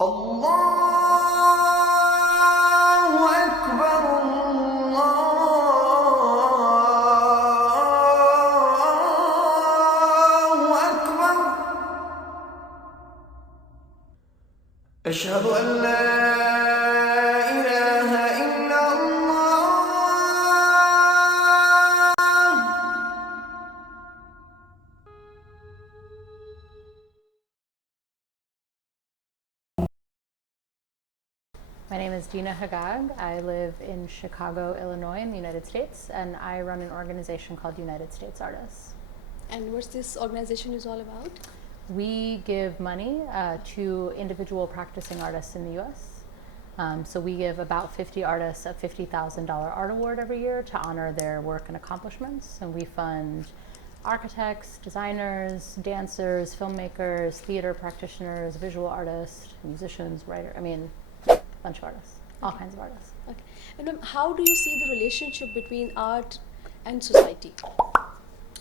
الله أكبر الله أكبر أشهد أن لا إله إلا الله. My name is Deana Haggag. I live in Chicago, Illinois in the United States, and I run an organization called United States Artists. And what's this organization is all about? We give money to individual practicing artists in the US. So we give about 50 artists a $50,000 art award every year to honor their work and accomplishments. And we fund architects, designers, dancers, filmmakers, theater practitioners, visual artists, musicians, writers, a bunch of artists, all kinds of artists. Okay. And how do you see the relationship between art and society?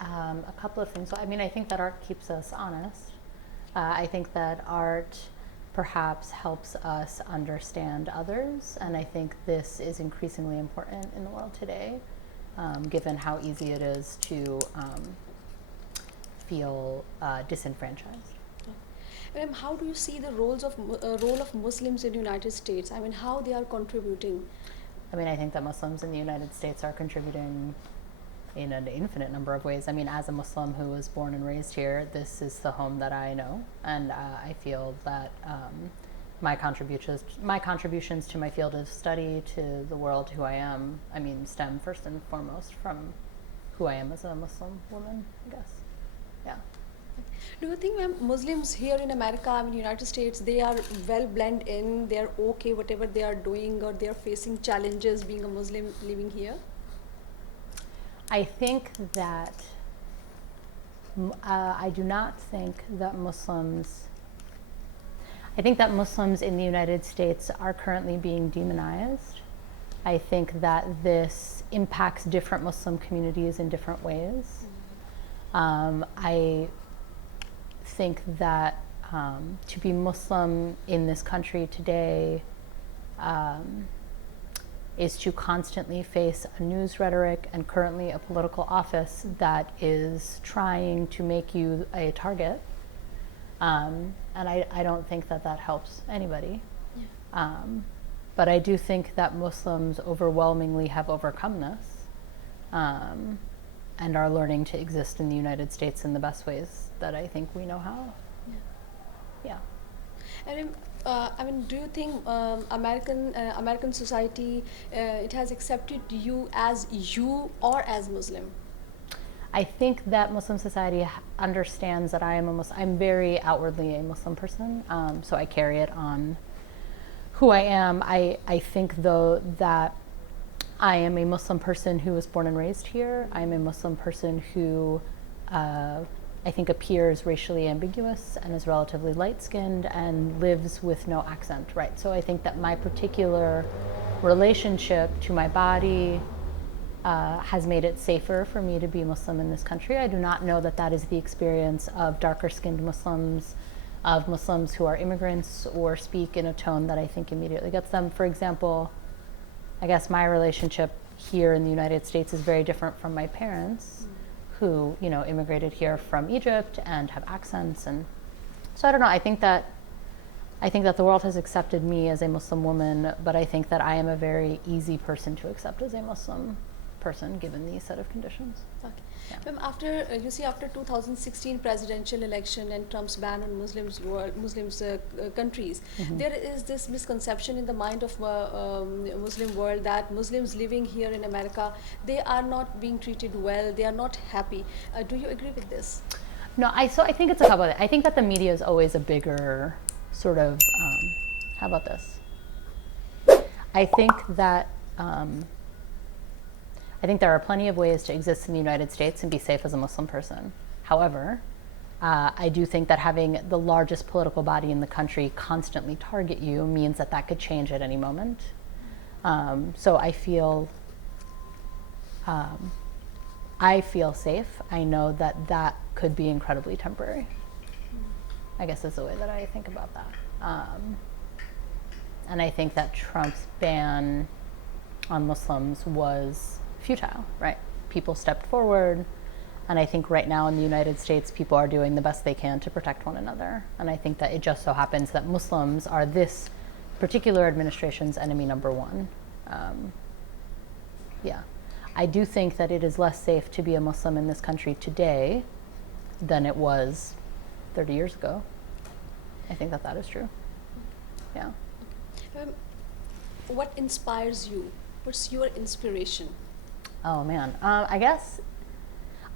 A couple of things. I think that art keeps us honest. I think that art perhaps helps us understand others, and I think this is increasingly important in the world today, given how easy it is to feel disenfranchised. How do you see the role of Muslims in the United States? How they are contributing? I think that Muslims in the United States are contributing in an infinite number of ways. As a Muslim who was born and raised here, this is the home that I know, and I feel that my contributions to my field of study, to the world, who I am, stem first and foremost from who I am as a Muslim woman, I guess. Yeah. Do you think, ma'am, Muslims here in America, United States, they are well blend in, they are okay whatever they are doing, or they are facing challenges being a Muslim living here? I think that I do not think that Muslims. I think that Muslims in the United States are currently being demonized. I think that this impacts different Muslim communities in different ways. I think that to be Muslim in this country today is to constantly face a news rhetoric and currently a political office that is trying to make you a target. And I don't think that that helps anybody. Yeah. But I do think that Muslims overwhelmingly have overcome this and are learning to exist in the United States in the best ways that I think we know how. Yeah. And do you think American society it has accepted you as you or as Muslim? I think that Muslim society understands that I am a Muslim. I'm very outwardly a Muslim person, so I carry it on who I am. I think, though, that I am a Muslim person who was born and raised here. I am a Muslim person who I think appears racially ambiguous and is relatively light-skinned and lives with no accent, right? So I think that my particular relationship to my body has made it safer for me to be Muslim in this country. I do not know that that is the experience of darker-skinned Muslims, of Muslims who are immigrants or speak in a tone that I think immediately gets them. For example, I guess my relationship here in the United States is very different from my parents, who immigrated here from Egypt and have accents, and so I don't know. I think that the world has accepted me as a Muslim woman, but I think that I am a very easy person to accept as a Muslim person given these set of conditions. Okay. Yeah. After 2016 presidential election and Trump's ban on Muslims countries, there is this misconception in the mind of Muslim world that Muslims living here in America, they are not being treated well, they are not happy. Do you agree with this? No, I think it's a couple of things. I think that the media is always a bigger sort of, how about this? I think that there are plenty of ways to exist in the United States and be safe as a Muslim person. However, I do think that having the largest political body in the country constantly target you means that that could change at any moment. So I feel safe. I know that that could be incredibly temporary. I guess is the way that I think about that. And I think that Trump's ban on Muslims was futile, right? People stepped forward, and I think right now in the United States, people are doing the best they can to protect one another. And I think that it just so happens that Muslims are this particular administration's enemy number one. Yeah. I do think that it is less safe to be a Muslim in this country today than it was 30 years ago. I think that that is true. Yeah. What inspires you? What's your inspiration? Oh man, I guess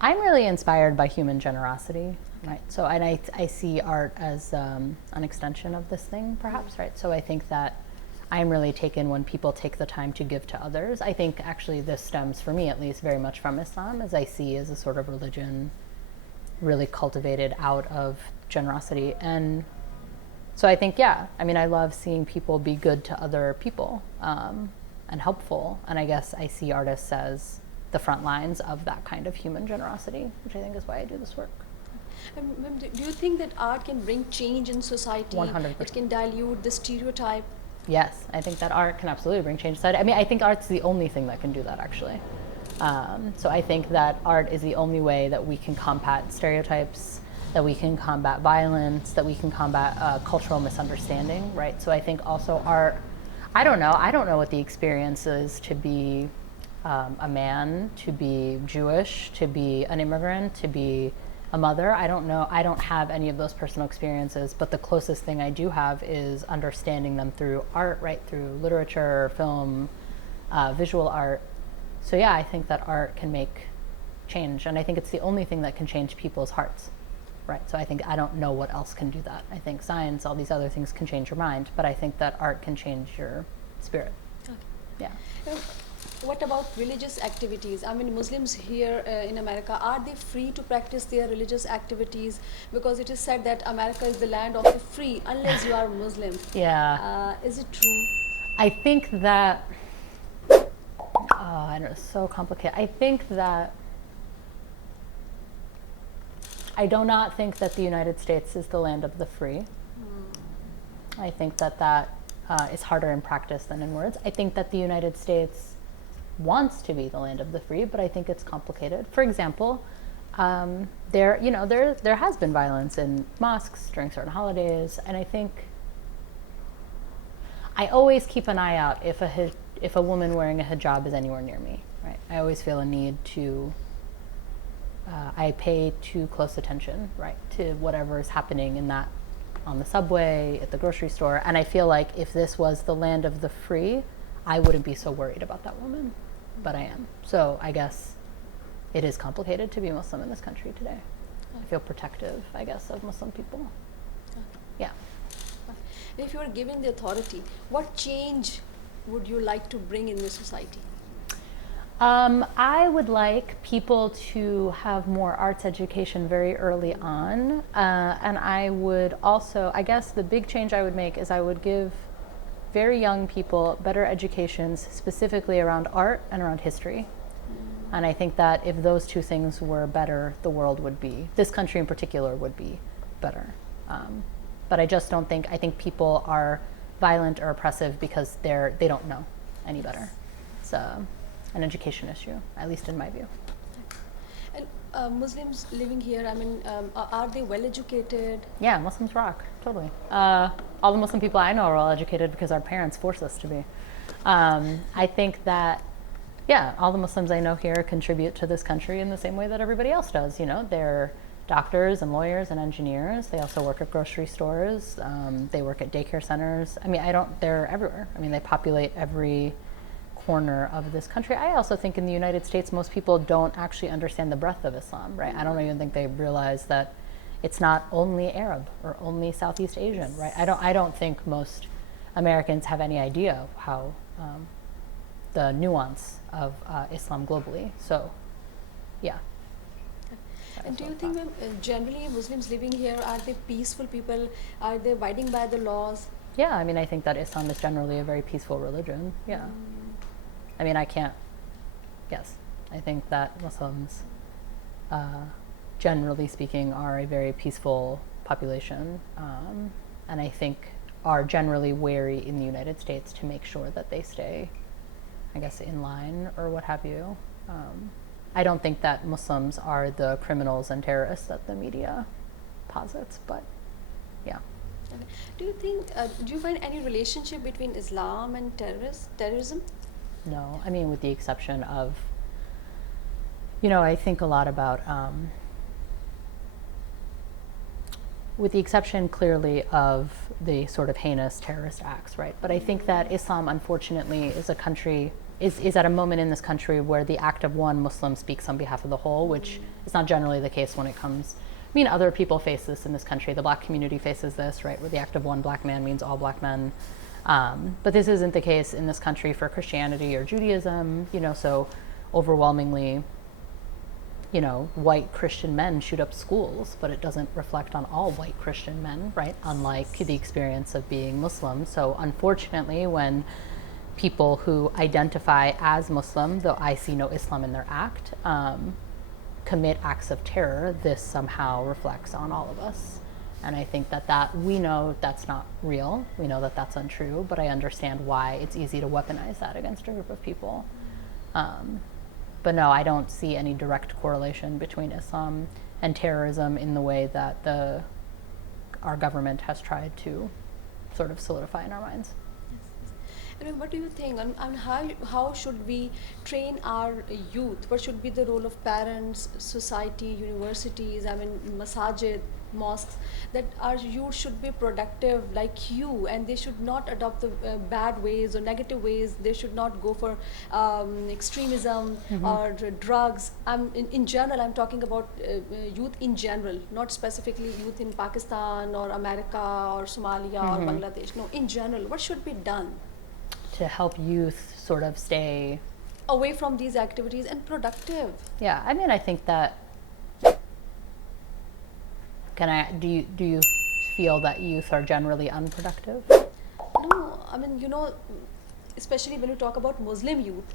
I'm really inspired by human generosity, right? So, and I see art as an extension of this thing, perhaps, right? So I think that I'm really taken when people take the time to give to others. I think actually this stems, for me at least, very much from Islam, as I see as a sort of religion really cultivated out of generosity. And so I think, yeah, I mean, I love seeing people be good to other people and helpful. And I guess I see artists as the front lines of that kind of human generosity, which I think is why I do this work. Ma'am, do you think that art can bring change in society? 100%. It can dilute the stereotype? Yes, I think that art can absolutely bring change to society. I mean, I think art's the only thing that can do that, actually. So I think that art is the only way that we can combat stereotypes, that we can combat violence, that we can combat cultural misunderstanding, right? So I think also art, I don't know what the experience is to be a man, to be Jewish, to be an immigrant, to be a mother. I don't know. I don't have any of those personal experiences, but the closest thing I do have is understanding them through art, right? Through literature, film, visual art. So yeah, I think that art can make change, and I think it's the only thing that can change people's hearts, right? So I think I don't know what else can do that. I think science, all these other things can change your mind, but I think that art can change your spirit. Okay. Yeah. What about religious activities? I mean, Muslims here in America, are they free to practice their religious activities? Because it is said that America is the land of the free unless you are Muslim. Yeah. Is it true? I think that, I know, it's so complicated. I think that, I do not think that the United States is the land of the free. I think that that is harder in practice than in words. I think that the United States wants to be the land of the free, but I think it's complicated. For example, there has been violence in mosques during certain holidays, and I think I always keep an eye out if a woman wearing a hijab is anywhere near me, right? I always feel a need to, I pay too close attention, right, to whatever is happening in that, on the subway, at the grocery store, and I feel like if this was the land of the free, I wouldn't be so worried about that woman, but I am. So I guess it is complicated to be Muslim in this country today. I feel protective, I guess, of Muslim people. Yeah. If you are given the authority, what change would you like to bring in the society? I would like people to have more arts education very early on, and I would also, I guess the big change I would make is I would give very young people better educations specifically around art and around history. And I think that if those two things were better, the world would be, this country in particular, would be better. But I just don't think, I think people are violent or oppressive because they don't know any better. It's an education issue, at least in my view. And Muslims living here, I mean, are they well educated? Yeah, Muslims rock, totally. All the Muslim people I know are well educated because our parents forced us to be. I think that, yeah, all the Muslims I know here contribute to this country in the same way that everybody else does. You know, they're doctors and lawyers and engineers. They also work at grocery stores. They work at daycare centers. I mean, they're everywhere. I mean, they populate every corner of this country. I also think in the United States, most people don't actually understand the breadth of Islam, right? I don't even think they realize that it's not only Arab or only Southeast Asian, right? I don't think most Americans have any idea how the nuance of Islam globally. So, yeah. And do you think, ma'am, generally Muslims living here, are they peaceful people? Are they abiding by the laws? Yeah, I mean, I think that Islam is generally a very peaceful religion. Yeah. I mean, yes, I think that Muslims, generally speaking, are a very peaceful population. And I think are generally wary in the United States to make sure that they stay, I guess, in line or what have you. I don't think that Muslims are the criminals and terrorists that the media posits, but yeah. Okay. Do you find any relationship between Islam and terrorism? No, I mean, with the exception of, I think a lot about, with the exception clearly of the sort of heinous terrorist acts, right? But I think that Islam, unfortunately, is a country, is at a moment in this country where the act of one Muslim speaks on behalf of the whole, which is not generally the case when it comes, other people face this in this country. The black community faces this, right? Where the act of one black man means all black men. But this isn't the case in this country for Christianity or Judaism, so overwhelmingly, white Christian men shoot up schools, but it doesn't reflect on all white Christian men, right? Unlike the experience of being Muslim. So unfortunately, when people who identify as Muslim, though I see no Islam in their act, commit acts of terror, this somehow reflects on all of us. And I think that we know that's not real. We know that that's untrue, but I understand why it's easy to weaponize that against a group of people. But no, I don't see any direct correlation between Islam and terrorism in the way that our government has tried to sort of solidify in our minds. And what do you think on how should we train our youth? What should be the role of parents, society, universities, masajid, mosques, that our youth should be productive like you, and they should not adopt the bad ways or negative ways. They should not go for extremism or drugs. In general, I'm talking about youth in general, not specifically youth in Pakistan or America or Somalia or Bangladesh. No, in general, what should be done to help youth sort of stay away from these activities and productive? Yeah, I think that, do you feel that youth are generally unproductive? No, especially when you talk about Muslim youth,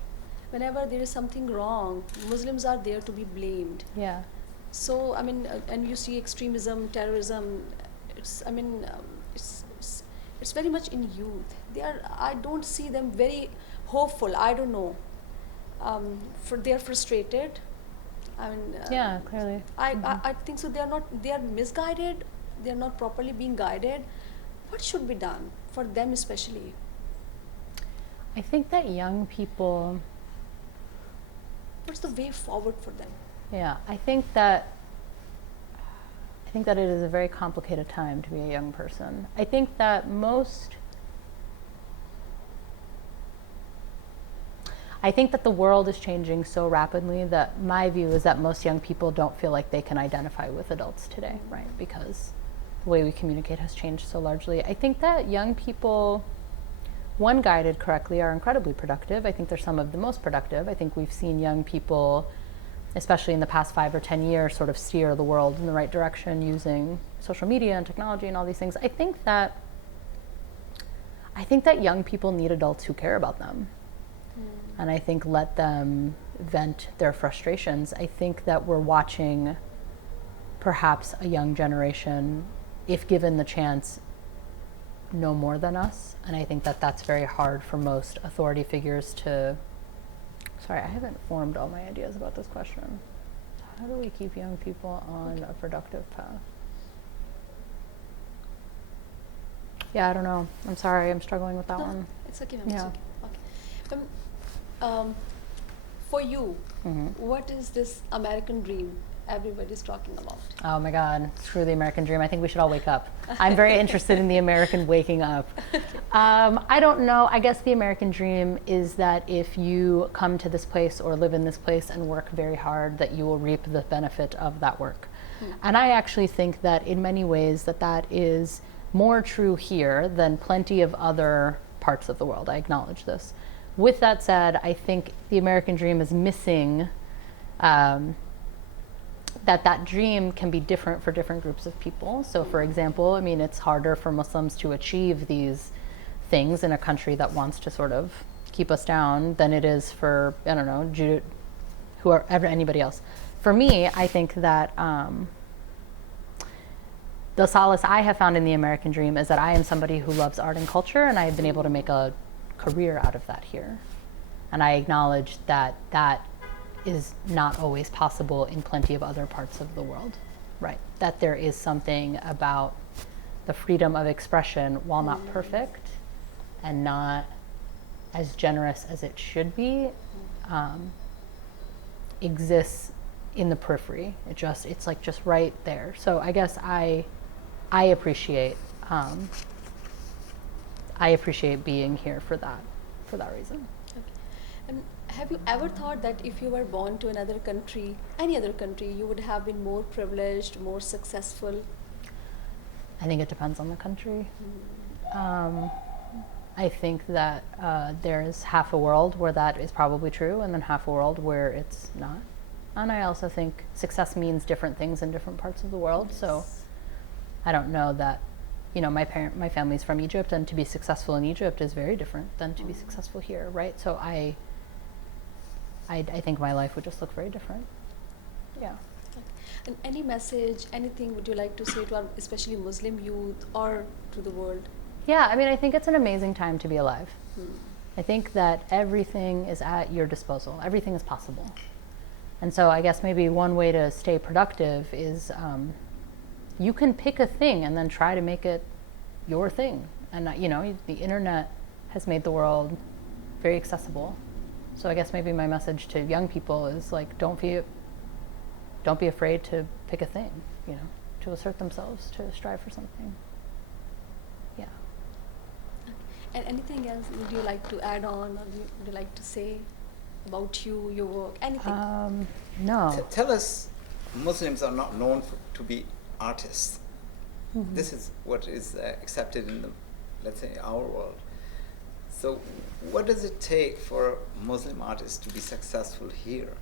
whenever there is something wrong, Muslims are there to be blamed. Yeah. So, and you see extremism, terrorism, it's very much in youth. I don't see them very hopeful. I don't know. They're frustrated. Yeah, clearly. I think so. They are misguided. They are not properly being guided. What should be done for them especially? I think that young people... What's the way forward for them? Yeah, I think that it is a very complicated time to be a young person. I think that the world is changing so rapidly that my view is that most young people don't feel like they can identify with adults today, right? Because the way we communicate has changed so largely. I think that young people, when guided correctly, are incredibly productive. I think they're some of the most productive. I think we've seen young people, especially in the past 5 or 10 years, sort of steer the world in the right direction using social media and technology and all these things. I think that young people need adults who care about them. And I think let them vent their frustrations. I think that we're watching perhaps a young generation, if given the chance, know more than us. And I think that that's very hard for most authority figures to... Sorry, I haven't formed all my ideas about this question. How do we keep young people on a productive path? Yeah, I don't know. I'm sorry, I'm struggling with that one. It's okay, ma'am. Yeah. It's okay. For you, what is this American dream everybody's talking about? Oh my God, screw the American dream. I think we should all wake up. I'm very interested in the American waking up. I don't know. I guess the American dream is that if you come to this place or live in this place and work very hard, that you will reap the benefit of that work. And I actually think that in many ways that is more true here than plenty of other parts of the world. I acknowledge this. With that said, I think the American dream is missing that dream can be different for different groups of people. So for example, it's harder for Muslims to achieve these things in a country that wants to sort of keep us down than it is for, I don't know, anybody else. For me, I think that the solace I have found in the American dream is that I am somebody who loves art and culture, and I have been able to make a career out of that here. And I acknowledge that that is not always possible in plenty of other parts of the world, right? That there is something about the freedom of expression, while not perfect and not as generous as it should be, exists in the periphery. It's like just right there. So I guess I appreciate being here for that reason. Okay. And have you ever thought that if you were born to another country, any other country, you would have been more privileged, more successful? I think it depends on the country. I think that there's half a world where that is probably true, and then half a world where it's not. And I also think success means different things in different parts of the world. So I don't know that, my family's from Egypt, and to be successful in Egypt is very different than to be successful here, right? So I think my life would just look very different. Yeah. And any message, anything would you like to say to our, especially Muslim youth or to the world? Yeah, I think it's an amazing time to be alive. I think that everything is at your disposal. Everything is possible. And so I guess maybe one way to stay productive is you can pick a thing and then try to make it your thing. And the internet has made the world very accessible. So I guess maybe my message to young people is like, don't be afraid to pick a thing, to assert themselves, to strive for something. Yeah. And anything else would you like to add on, or would you like to say about you, your work, anything? No. Tell us, Muslims are not known to be artists. Mm-hmm. This is what is accepted in let's say, our world. So what does it take for Muslim artists to be successful here?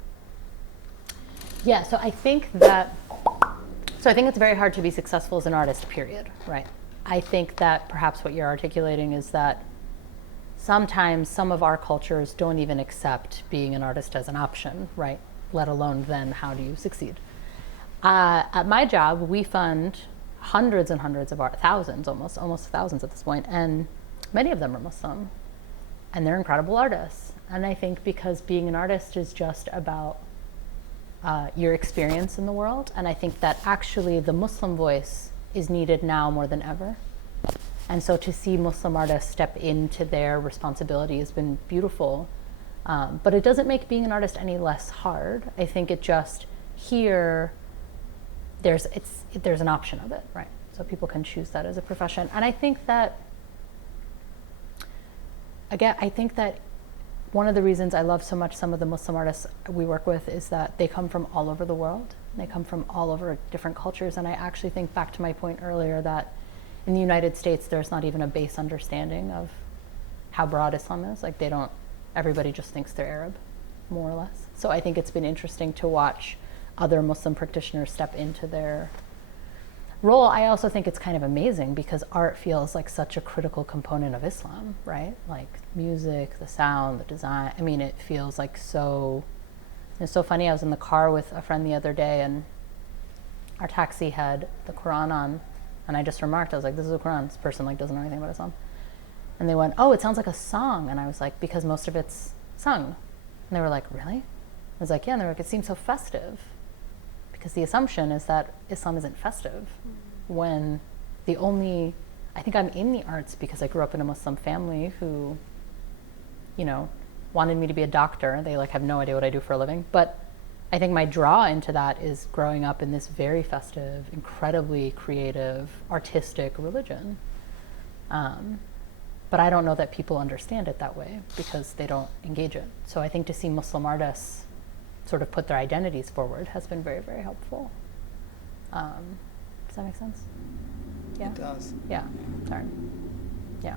Yeah, so I think it's very hard to be successful as an artist, period, right? I think that perhaps what you're articulating is that sometimes some of our cultures don't even accept being an artist as an option, right? Let alone then how do you succeed? At my job, we fund hundreds and hundreds of thousands, almost thousands at this point, and many of them are Muslim, and they're incredible artists. And I think because being an artist is just about your experience in the world, and I think that actually the Muslim voice is needed now more than ever. And so to see Muslim artists step into their responsibility has been beautiful. But it doesn't make being an artist any less hard. I think it just, here, there's an option of it, right? So people can choose that as a profession. And I think that, again, one of the reasons I love so much some of the Muslim artists we work with is that they come from all over the world. They come from all over different cultures. And I actually think back to my point earlier that in the United States, there's not even a base understanding of how broad Islam is. Like everybody just thinks they're Arab, more or less. So I think it's been interesting to watch other Muslim practitioners step into their role. I also think it's kind of amazing because art feels like such a critical component of Islam, right? Like music, the sound, the design. It feels like so. It's so funny. I was in the car with a friend the other day, and our taxi had the Quran on, and I just remarked, I was like, "This is the Quran." This person doesn't know anything about Islam, and they went, "Oh, it sounds like a song," and I was like, "Because most of it's sung," and they were like, "Really?" I was like, "Yeah," and they were like, "It seems so festive." Because the assumption is that Islam isn't festive, when I think I'm in the arts because I grew up in a Muslim family who, wanted me to be a doctor. They have no idea what I do for a living. But I think my draw into that is growing up in this very festive, incredibly creative, artistic religion. But I don't know that people understand it that way because they don't engage it. So I think to see Muslim artists sort of put their identities forward has been very, very helpful. Does that make sense? Yeah. It does. Yeah. Sorry. Yeah.